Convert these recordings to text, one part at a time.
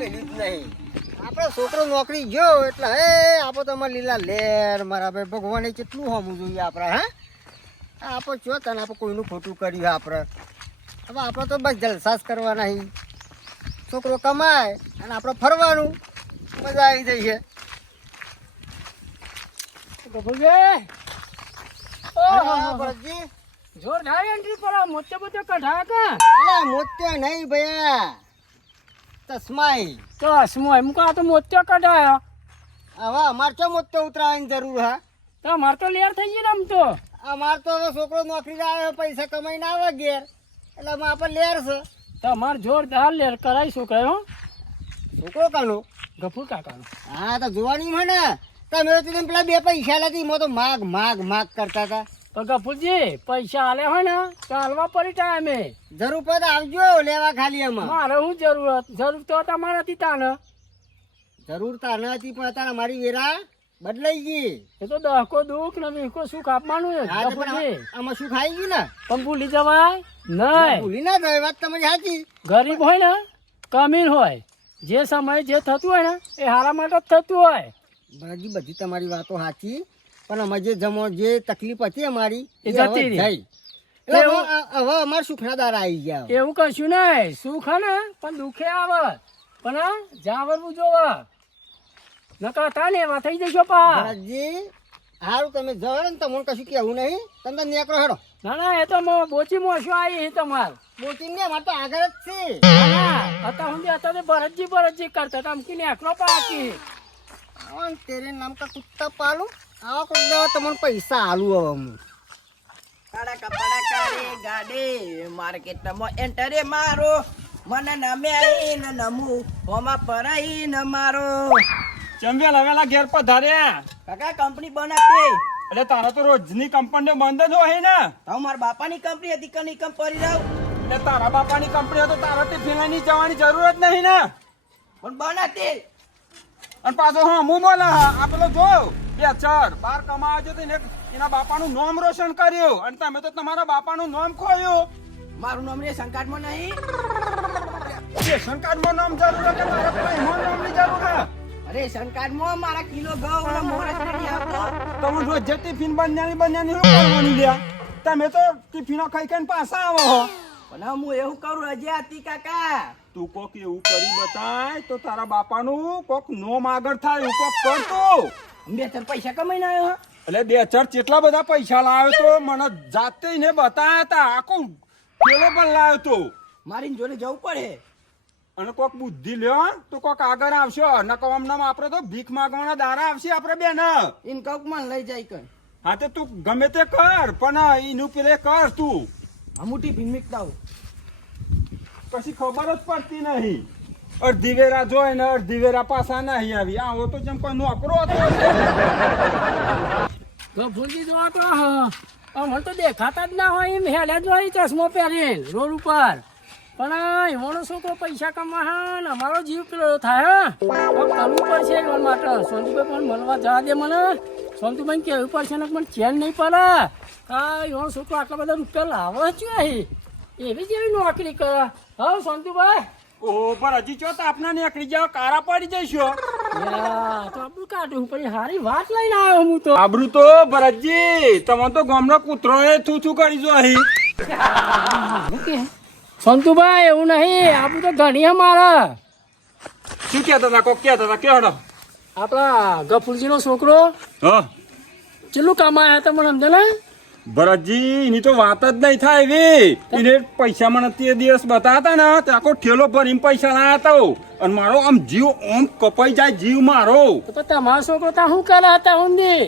મેલી જ નહીં. આપણો છોકરો નોકરી ગયો એટલે હે આપો તો અમારે લીલા લેર મારા ભાઈ ભગવાને કેટલું હોમું જોઈએ આપણે. હા આપો ચો તને આપણે કોઈનું ખોટું કર્યું આપણે. હવે આપણે તો બસ જલસા જ કરવાના નહીં. છોકરો કમાય અને આપણે ફરવાનું મજા આવી જાય છે. ભરતજી જોરદાર એન્ટ્રી પર મોટે મોટે કઢા કા અલા મોત્યા નહીં ભૈયા તસ્માઈ તો હસમો મુકા તો મોટે કઢાયો હવે અમારે ચો મોટો ઉતરાવાની જરૂર હા. તો માર તો લેર થઈ ગઈ ને આમ તો અમાર તો હવે છોકરો નોકરી આવે પૈસા કમાઈને આવે ઘેર એટલે અમે આપણે લેર છે. તમાર જોરદાર લેર કરાઈ છોકરા હો છોકરો કાનો ગફુર કાકાનો. હા તો જોવાની મને તમે તો પેલા બે પૈસા નથી મો તો માગ માગ માગ કરતા હતા. તો ગફુરજી પૈસા આલે હોય ને તો હાલવા પડી ટાઈમે જરૂર પડે આવજો લેવા ખાલી એમાં. મારે શું જરૂર તો તમારે હતી તાને જરૂર તો નથી પણ અત્યારે મારી વેરા બદલાઈ ગઈ. એ તો દહકો દુઃખ ને વીકો સુખ આપવાનું છે હા તો પણ ગફુરજી. આમાં શું ખાઈ ગયું ને પણ ભૂલી જવાય નહીં. ભૂલી ના જાય વાત તમારી સાચી. ગરીબ હોય ને કમીન હોય જે સમયે જે થતું હોય ને એ હારા માટે જ થતું હોય. બધી બધી તમારી વાતો સાચી પણ અમે જે તકલીફ હતી અમારી એ જતી હવે રહી. જઈ. એટલે હવે અમારા સુખના દારા આવી ગયા. એવું કશું નહીં સુખ હે ને પણ દુખે આવે પણ જાવરવું જોવે નકા હતા ને એવા થઈ જશો પા. ભરતજી સારું તમે જવો ને તમને કશું કેવું નહીં તમે નેકરો હેડો. ના ના એ તો બોચી મોશો આવી તમાર બોચી ને અમારે તો આગળ જ છે. હતા હું હતા ભરતજી કરતા તમકી એકલો પાકી આવા તેરે નામ કા કુત્તા પાલું આવા કોઈ તમને પૈસા આલું હવે હું. કપડા રે ગાડી માર્કેટમાં એન્ટરે મારો મને નમે આઈને નમું હોમાં પરાઈ ન મારો ચંબે લવેલા ઘેર પર ધાર્યા કાકા કંપની બનાતી એટલે તારા તો રોજની કંપનીઓ બંધ જ હોય ને. તો મારા બાપાની કંપની હતી કની કંપ પડી રહું એટલે તારા બાપાની કંપની તો તારા ટિફિનની જવાની જરૂર જ નહીં ને. પણ બનાતી અને પાછો હા હું બોલે આ પેલો જો બે ચાર બાર કમાવા જતો ને એના બાપાનું નામ રોશન કર્યું અને તમે તો તમારા બાપાનું નામ ખોયું. મારું નામ રે સંકાટમાં નહીં રેશન કાર્ડમાં નામ જરૂર છે કે તારા ભાઈમાં નામની જરૂર છે? રેશન કાર્ડમાં મારા કિલો ઘઉં અને મોરસ નથી આવતો તમે રોજ જે ટિફિન બન્યાની શું કરવાની લ્યા? તમે તો ટિફિનો ખાઈ ખાઈને પાછા આવો હો. પણ હું એવું કરું રજા હતી કાકા તું કોક એવું કરી બતાય તો તારા બાપાનું કોક નોમ આગળ થાય એવું કોક કરતો. બે ચાર પૈસા કમાઈને આવ્યો એટલે બે ચાર કેટલા બધા પૈસા લાવ્યો તો મને જાતે ને બતાયા હતા આખું કેવો પણ લાવ્યો તો. મારી જોડે જવું પડે અને કોક બુદ્ધિ લ્યો તો કોક આગળ આવશો નકો આમનામ આપણે તો ભીખ માંગવાના દારા આવશે આપણે બેન. ઇન કઉકમાં લઈ જાય કઈ હા તે તું ગમે તે કર પણ એનું પેલે કર તું. અમુટી ભીમિકતા હું પછી ખબર જ પડતી નહીં. અડધી વેરા જોઈ ને અડધી વેરા પાછા નહીં આવી. આવો તો જેમ કોઈ નોકરો હતો. ગફુરજી જોવા તો અમને તો દેખાતા જ ના હોય એમ હેડ્યા જ હોય ચશ્મો પહેરીને રોડ ઉપર. પણ એવાનો છોકરો પૈસા કમા ને અમારો જીવ પેલો થાય કરવું પડશે એના માટે. સોનતુભાઈ પણ મળવા જવા દે મને. સોનતુભાઈ કહેવું પડશે ને મને ચેન નહીં પડે કા એવાનો છોકરો આટલા બધા રૂપિયા લાવે જ એવી જેવી નોકરી કરે. હા સોનતુભાઈ ઓ પણ હજી ચો તો આપના નીકળી જાવ કારા પડી જઈશો. તો આપણું કાઢું પણ હારી વાત લઈને આવ્યો હું તો. આબરૂ તો ભરતજી તમે તો ગામનો કૂતરો એ થૂ કરી જો અહીં. સંતુભાઈ એવું નહીં આપણું તો ઘણી અમારા. શું કહેતા હતા કોક કહેતા હતા કેવડો આપણા ગફુરજીનો છોકરો હા કેટલું કમાયા હતા મને સમજે ને. ભરતજી એની તો વાત જ નહીં થાય એવી. એને પૈસા મને તે દિવસ બતાવતા ને તે આખો ઠેલો ભરીને પૈસા લાયા હતા અને મારો આમ જીવ આમ કપાઈ જાય જીવ મારો. તો તમારો છોકરો ત્યાં શું કરે હતા ઊંધી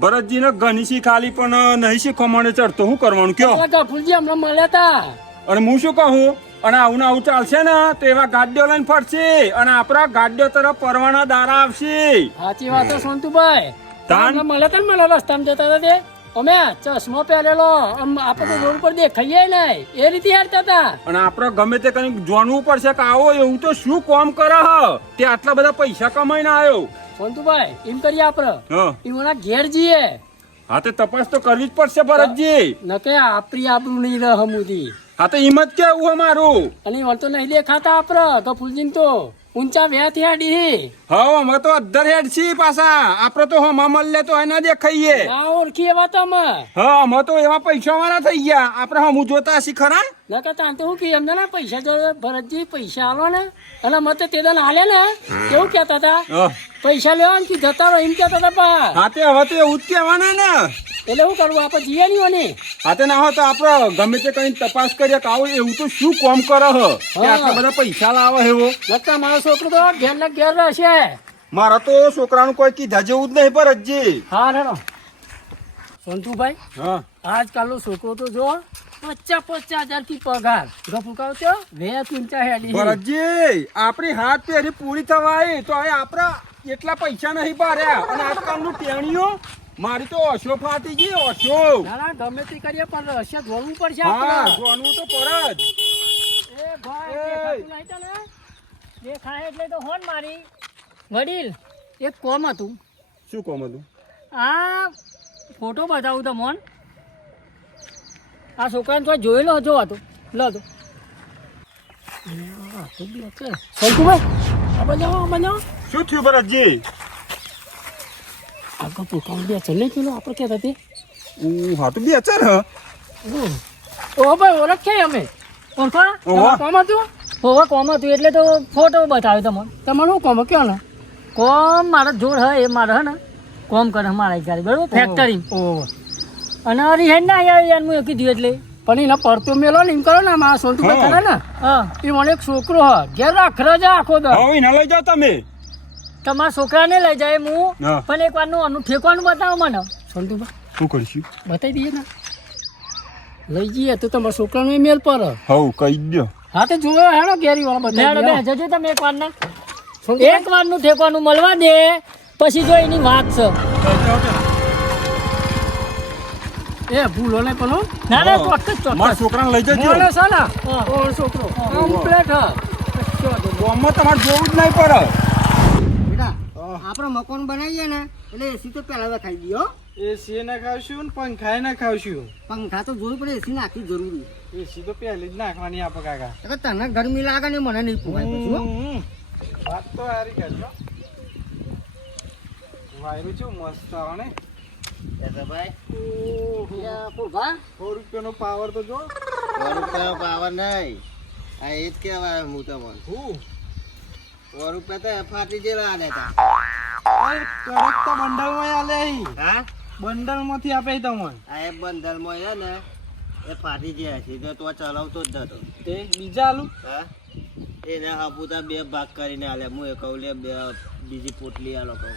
ભરતજી ને ઘણી શી ખાલી પણ નહીં શીખવા મને ચડતો શું કરવાનું કયો. ગફુરજી હમણાં મળ્યા હતા અને હું શું કહું અને આવું ને આવું ચાલશે ને તો એવા ગાડીઓ લઈને ફરશે અને આપણા ગાડીઓ તરફ પરવાના દારા આવશે. સાચી વાત છે સંતુભાઈ. તાન? મળ્યા હતા ને મને રસ્તામાં જતા હતા તે અમે ચશ્મો પહેરેલો આપણે રોડ પર દેખાઈએ નહીં એ રીતે હેરતા હતા. અને આપણે ગમે તે કઈ જાણવું પડશે કે આવો એવું તો શું કામ કરે હ તે આટલા બધા પૈસા કમાઈને આવ્યો. સંતુભાઈ એમ કરીએ આપણે હા એમના ઘેર જઈએ. હા તે તપાસ તો કરવી જ પડશે ભરતજી. નકે આપણી આપણું નહીં રહે હમુથી. હા તો એમ જ કેવું અમારું. અને વળ તો નહીં દેખાતા આપડે ગફુરજી તો ઊંચા વ્યાથી આડી હા અમે તો અધર હેડ છી પાછા આપડે તો હમા મલ્લે તો એના દેખાઈએ ના ઓળખી એવા તમે હા અમે તો એવા પૈસા વાળા થઈ ગયા આપડે હમું જોતા હશી ખરા નકર તાન તો હું કે એમને ના પૈસા જો ભરતજી પૈસા આલો ને અને મતે તે દન હાલે ને કેવું કહેતા હતા હા. પૈસા લેવા ને જતા રહો એમ કહેતા હતા પા હા તે હવે તો એવું જ કહેવાના ને એટલે શું કરવું આપણે જીએ નહીં હોને હા તે ના હોય તો આપડે ગમે તે કઈ તપાસ કરીએ કે આવું એવું તો શું કામ કરે હ કે આટલા બધા પૈસા લાવે એવો નકર મારો છોકરો તો ઘેર ને ઘેર રહેશે મારા તો છોકરાનું કોઈ કીધા જેવું જ નહીં પર હજી હા હેડો સોનતુભાઈ હા આજકાલનો છોકરો તો જો 50,000 થી પગાર ગફુકાવ છો વે ઊંચા હેડી ભરતજી આપણી હાથ પેરી પૂરી થવાય તો હવે આપડા એટલા પૈસા નહીં ભર્યા અને આજકાલનું ટેણીઓ મારી તો ઓછો ફાટી ગઈ ઓછો ના ના ગમે તે કરીએ પણ રસ્તા જોડવું પડશે હા આપણે. જોવાનું તો પર જ એ ભાઈ દેખાતું નહીં તને? દેખાય એટલે તો હોન મારી વડીલ એક કોમ હતું શું કોમ હતું આ ફોટો બતાવું તમને આ છોકરાને તો જોયેલો જો હતો લો તો શંકુભાઈ આ બનાવો શું થયું ભરતજી આગળ પોતાનું બે ચલ નહીં પેલો આપણે કહેતા તે હા તો બે ચાર હ ઓ ભાઈ ઓળખે અમે ઓળખો ઓહો. કોમ હતું હોવા કોમ હતું એટલે તો ફોટો બતાવ્યો તમને તમારે શું કોમ કયો ને કોમ મારા જોડ હે એ મારે હે ને કોમ કરે મારા ગાડી બરોબર ફેક્ટરી અને રિહાઈન ના આવ્યા યાર હું કીધું એટલે પણ એના પડતો મેલો ને એમ કરો ને મારા સોનતુભાઈ હા. કરે ને હા એ મને એક છોકરો હ ઘેર રાખરા જા આખો દો હવે ના લઈ જાઓ તમે તમારા છોકરાને લઈ જાય હું હા. પણ એક વારનું આનું ઠેકવાનું બતાવો મને સોનતુભાઈ શું કરીશું બતાવી દઈએ ને લઈ જઈએ તો તમારા છોકરાનો એ મેલ પર હવ કહી દો હા તો જોયો હેડો કેરી વાળા બતાવી જજો તમે એક વારના એક વારનું ઠેકવાનું મળવા દે પછી જો એની વાત છે એ ભૂલો ને પણ ના ના ચોક્કસ મારા છોકરાને લઈ જજો મોણો છે ને ઓર છોકરો કમ્પ્લેટ હ ગામમાં તમારે જોવું જ નહીં પડે બેટા આપણે મકાન બનાવીએ ને એટલે એસી તો પહેલા ખાઈ દઈએ હો એસી ના ખાવશું ને પંખાય ના ખાવશું પંખા તો જોવું પડે એસી નાખવી જરૂરી એસી તો પહેલી જ નાખવાની આપો કાકા એટલે તને ગરમી લાગે ને મને નહીં પોવાય પછી હો. વાત તો હારી કરજો વાયરું છું મસ્ત આવે ને ભાઈ પૂરભા 100 રૂપિયાનો પાવર તો જો પાવર નહીં આ એ જ કહેવાય હું તમને હું 100 રૂપિયા તો ફાટી જેલા આને તા કરેક્ટ તો બંડલમાં આલે હા બંડલ માંથી આપે તમને આ એક બંધલમાં છે ને એ ફાટી ગયા છે તો ચલાવતો જ નતો તે બીજા આલુ હા એને હાપુતા બે ભાગ કરીને આલે હું એ કહું લે બે બીજી પોટલી આલો કહું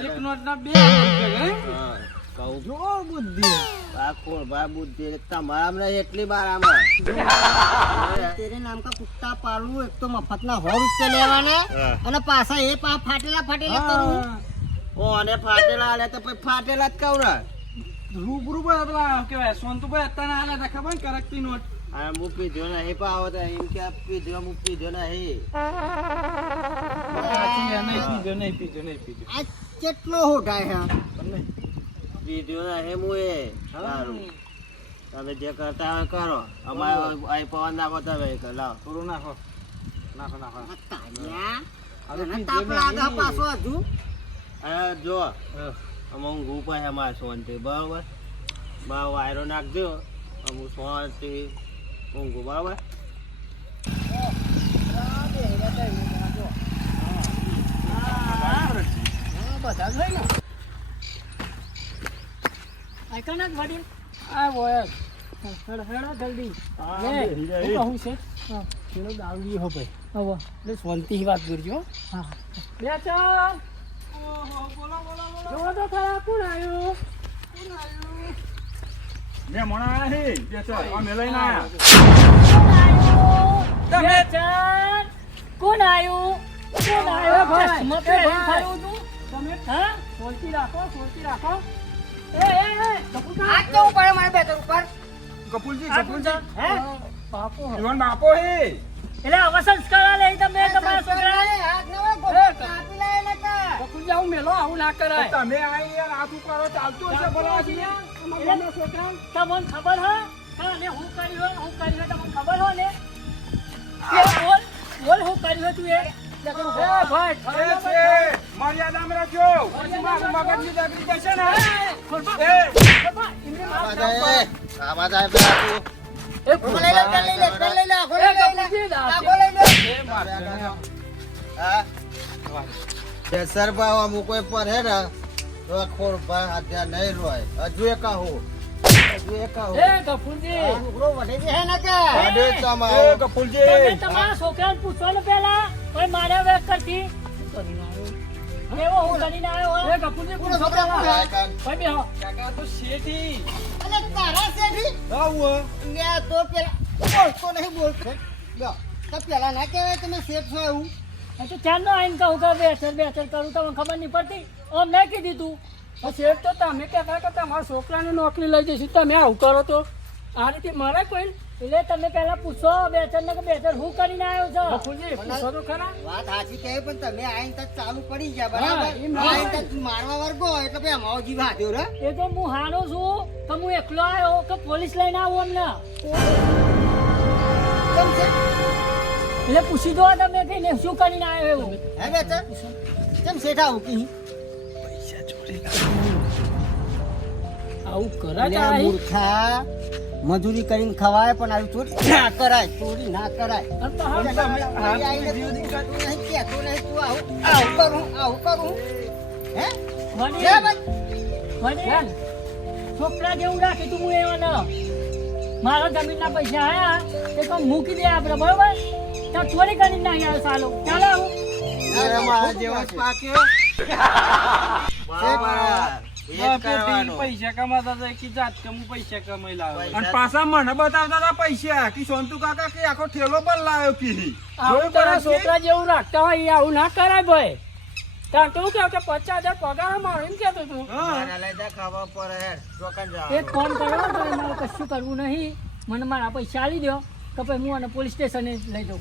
એક નોટ ના 2 રૂપિયા હે હા કહું જો બુદ્ધિ બા કોણ બા બુદ્ધિ તમારા હમણાં એટલી બાર આમાં તેરે નામ કા કુત્તા પાલવું એક તો મફતના 100 રૂપિયા લેવાના અને પાછા એ ફાટેલા કરું ઓ અને ફાટેલા આલે તો પછી ફાટેલા જ કહું ને રૂબરૂ પર પેલા કેવાય સોનતુભાઈ અત્યારે આલે તા ખબર ને કરકતી નોટ આ હું પીધો નહીં પાવો તો એમ કે પીધો હું પીધો નહીં નહીં પીજો આ કેટલો હોટાય છે પીધો નહીં હું એ સારું તમે જે કરતા હોય કરો અમારે આ પવન નાખો તમે લાવ થોડું નાખો નાખો જો અમુક ઊંઘ ઉપર છે મારે સોનથી બરાબર બા વાયરો નાખજો અમુક સોનથી ઊંઘું બરાબર બધા જોઈ ને આઈકન જ વડીલ આ વોય હેડો જલ્દી લે હું કહું છે હા પેલો દારૂ હો ભાઈ હવે એટલે શાંતિથી વાત કરજો હા બે ચાલ બોલો તો ખરા કોણ આવ્યું બે મણા હે બે ચાર અમે લઈને આયા બે ચાલ કોણ આવ્યું ભાઈ મતે ખાયું તું તમે હા શાંતિ રાખો એ આ કેવું પડે મારે બેટર ઉપર કપૂરજી હે બાપો જીવન બાપો હે એટલે આવા સંસ્કાર લે તમે તમારા છોકરાને હાથ ન હોય ગોળ કાપી લે નકા બકુલ જાવ મેલો આવું ના કરાય તમે આઈ યાર હાથ ઉપાડો ચાલતું હશે બોલા છે તમને ખબર હે હા ને હું કર્યું તમને ખબર હો ને કે બોલ બોલ હું કર્યું તું એ ભાઈ એ છે, મર્યાદામાં રાખજો. પછી મારું મગજની દગડી જશે ને. આવા જાય પેલા તું. લઈ લે, પેન લઈ લે, પેન લઈ લે, આખો લઈ લે, આખો લઈ લે. હા? કેસર ભાવ અમુક કોઈ પર હે ને તો ખોર ભાઈ હાથ્યા નહીં રોય. હજુ એક આહો. એ ગફુરજી છોકરો વધે છે હે ને કે? એ તમે ગફુરજી. તમારા છોકરાને પૂછો ને પેલા કોઈ માર્યા વેક કરતી કેવો હું કરીને આવ્યો હો? એ ગફુરજી પૂરો પૂછો છોકરા પેલા. પૂરા કાન. ભાઈ બેહો. કાકા તો શેઠી. અને તારા શેઠી? આવું. ને તો પેલા બોલતો નહીં બોલતો. લ્યો, તો પેલા ના કહેવાય તમે શેઠ છો એવું? આ તો ચારનો આઈને કહું કે બેચર કરું તમને ખબર નહીં પડતી ઓમ મેં કીધી તું પછી તો તમે કહેતા કે તમારા છોકરાને નોકરી લઈ જઈશું તમે આવું કરો તો આ રીતે મારે કોઈ એટલે તમે પહેલા પૂછો બેચર ને કે બેચર હું કરીને આવ્યો છો ગફુરજી પૂછો તો ખરા વાત સાચી કહે પણ તમે આઈને તક ચાલુ પડી ગયા હા, બરાબર? એમ ના આઈને હોય. તક મારવા વર્ગો એટલે ભાઈ અમારો જીવ હાથ્યો રે. એ તો હું હારો છું કે હું એકલો આવ્યો કે પોલીસ લઈને આવું અમને કેમ છે? એટલે પૂછી દો તમે કઈને શું કરીને આવ્યો એવું હે બેટા? કેમ શેઠ આવું કી? આવું કરા અલ્યા મૂર્ખા, મજૂરી કરીને ખવાય પણ આવી ચોરી ના કરાય, ચોરી ના કરાય. આઈને તું નહીં કહેતો નહીં, તું આવું કરું. હે? લે ભાઈ. છોકરા જેવું રાખી તું હું એવા મારા જમીનના પૈસા આયા તે તો મૂકી દે આપણે બરોબર ત્યાં ચોરી કરીને નહીં આવે સાલો ચાલો આવું અરે મારા જેવો જ પાક્યો. પૈસા કમાતા હતા કે જાત કે હું પૈસા કમાઈ લાવ્યો. અને પાછા મને બતાવતા હતા પૈસા કે સોનતુ કાકા કે આખો ઠેલો પર લાવ્યો કી. આવું તારા છોકરા જેવું રાખતા હોય એ આવું ના કરાય ભાઈ ત્યાં તું કહે કે 50,000 પગાર મારો એમ કહેતો તું મારા લઈ જા ખાવા પર હે. ચોકન જા. એક ફોન કર્યો તો મારે કશું કરવું નહીં મને મારા પૈસા આલી દો કે પછી હું આને પોલીસ સ્ટેશને લઈ દઉં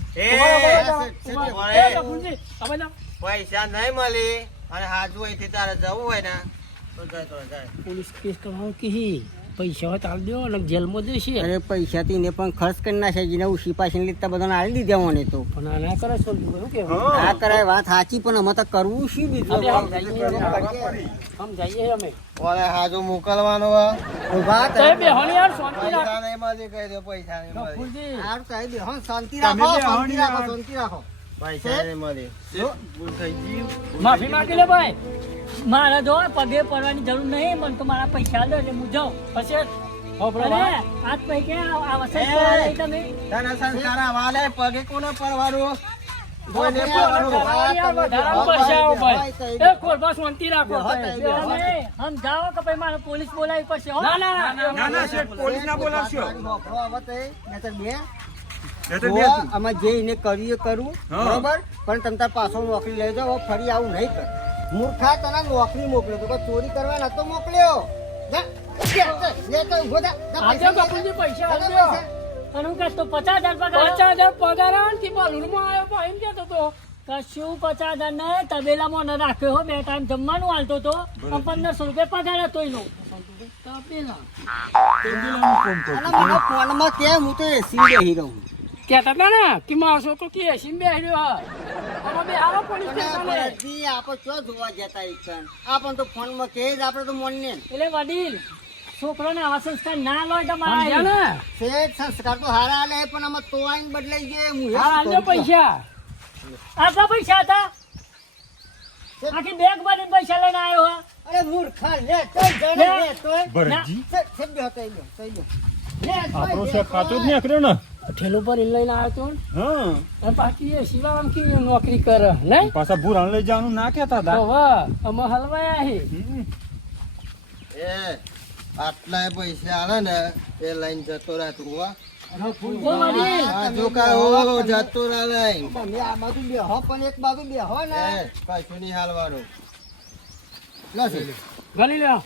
પૈસા નહીં મળી અને હાજુ અહીંથી તારે જવું હોય ને તો જાય. પોલીસ કેસ કરવાનું કી પૈસા હોય તાલ દો અને જેલમાં દેશે અરે પૈસા થી ને પણ ખર્ચ કરી નાખે જેને ઉછી પાછી લીધા બધાને આલી દીધા મને તો. પણ આ ના કરે શું એવું કેવું આ કરાય વાત સાચી પણ અમે તો કરવું શું બીજું? સમજાઈએ અમે ઓલે હાજુ મોકલવાનો ઉભા તો બેહોની યાર શાંતિ રાખ પૈસા નહીં મળી કહી દો, પૈસા નહીં મળી. ગફુરજી હારું કહી દો, હો, શાંતિ રાખો, શાંતિ રાખો, શાંતિ રાખો. પૈસા નહીં મળી. માફી માંગી લે ભાઈ મારા જો પગે પડવાની જરૂર નહીં મને તો મારા પૈસા લે એટલે હું જાઉં પછી અરે આજ પૈકી આ વસત કરાવી તમે તને સંસ્કાર આવાલે પગે કોને પરવાનું? કોઈને વધારાનું પૈસા આવો ભાઈ એ ખોરબા શાંતિ રાખો બેહો તાઈ, બેહો. હમ જાઓ કે ભાઈ મારે પોલીસ બોલાવી પડશે હો ના ના શેઠ પોલીસ ના બોલાવશો. છોકરો આવે તો એ, નહીંતર બે. એ તો જો બે તું. આમાં જે એને કર્યું એ કરું હા. બરોબર પણ તમે તાર પાછો નોકરી લઈ જાઓ હવે ફરી આવું નહીં કર. મૂર્ખા તને નોકરી મોકલ્યો તો કોઈ ચોરી કરવા નતો મોકલ્યો. જા, લે તો ઊભો થા. જા, આજે પૈસા ગફુરજી પૈસા લે, આપજો પૈસા. અને હું કહેતો 50,000 પગાર 50,000 પગાર આનથી બાલુરમાં આવ્યો પણ એમ કહેતો તો કશું 50,000 ને તબેલામાં ન રાખ્યો હો બે ટાઈમ જમવાનું હાલતો તો 1500 રૂપિયા પગાર હતો એનો તબેલા અને મને ફોનમાં કે હું તો એસી બેહી રહું. કહેતા હતા ને કે મારો છોકરો કે એસી બેહી રહ્યો હા બે હારો પોલીસ અને સ્ટેશને ભરતજી, આપણે ચો જોવા જતા ઈકન. આપણને તો ફોનમાં કે જ આપણે તો મોનને એટલે વડીલ છોકરોને આવા સંસ્કાર ના લો તમારા શેઠ સંસ્કાર તો હારા આલે પણ આમાં તો આઈને બદલાઈ જાય. હું હા આલજો પૈસા આટલા પૈસા હતા આખી બેગ ભરીને પૈસા લઈને આવ્યો હા અરે મૂર્ખા લે તોય જાણે લે. લે તોય. ભરતજી સેટ બેહો, તોય બેહો, તોય બેહો. લે, તોય આપણો બેહો. શેઠ ખાતો જ નીકળ્યો ને. ઠેલો પર લઈને આવ્યો તો હા અને બાકી એ શિવારામ કી નોકરી કરે નહીં પાછા ભૂરાણ લઈ જવાનું ના કહેતા હતા. તો વાહ અમે હલવાયા હી હમ. એ આટલા પૈસા આલે ને એ લઈને જતો રહે તું હો. ઓ વડીલ આ જો કાંઈ જતો રહે લઈને. તમે આ બાજુ બેહો પણ એક બાજુ બેહો ને. કશું નહીં હાલવાનું. લો છે. ગણી લ્યો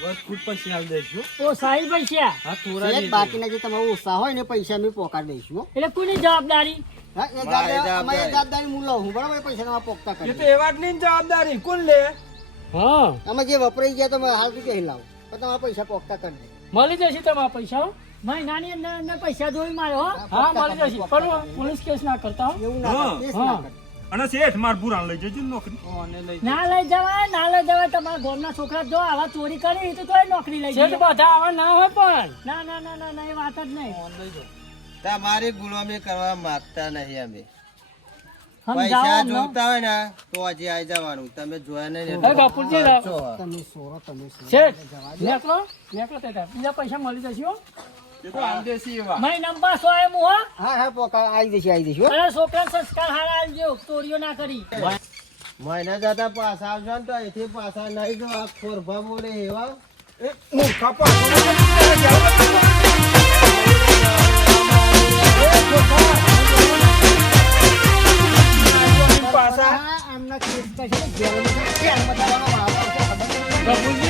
બસ ખુદ પછી આલ દઈશું. ઓ સાહેબ પૈસા હા થોડા શેઠ, બાકીના જે તમારા ઓછા હોય ને પૈસા અમે પોકાડી દઈશું હો. એટલે કોની જવાબદારી હા, એ જવાબદારી હું લઉં છું બરાબર. પૈસા તમારા પોકતા એ કરી તો એવા જ નહીં જવાબદારી કોણ લે. હા અમે જે વપરાઈ ગયા તમે હાલ સુધી લાવો પણ તમારા પૈસા પોકતા કરી દે. મળી જશે તમારા પૈસા હો. મહિનાની અંદર અંદર પૈસા જોઈ મારે હો. હા મળી જશે પણ પોલીસ કેસ ના કરતા હો. એવું ના હા. કરે, કેસ ના હા. કરે. અને શેઠ માર ભૂરાણ લઈ જજો ને નોકરી ઓને લઈ ના લઈ જવાય ના લઈ જવાય. તમારા ગામના છોકરા જો આવા ચોરી કરી તો તોય નોકરી લઈ શેઠ જાય. બધા આવા ના હોય પણ ના ના ના ના ના, એ વાત જ નહીં. ઓન લઈ જાઓ. તમારી ગુલામી કરવા માંગતા નહીં અમે સમજાવો પૈસા અમને. જોતા હોય ને તો હજી આવી જવાનું તમે જોયા નહીં હે બાપુજી રાવ. તમે સોરો, તમે સોરો. શેઠ નેકળો નેકળો તે તાર. બીજા પૈસા મળી જશે હો. એ તો આંદેશી એવા. મહિનામાં પાછો આવ્યો હું હો. હા હા પોકા આવી જશે, આવી જશે હો. અને છોકરાને સંસ્કાર હારા આલજો, ચોરીઓ ના કરી. મહિના જતા પાછા આવશો ને તો અહીંથી પાછા નહીં જો આ ખોરભા બોલે એવા મૂર્ખા પાછો પાછા આમના કેસ થશે ને, જેલમાં જવાનો વારો આવશે, ખબર નહીં. બાપુજી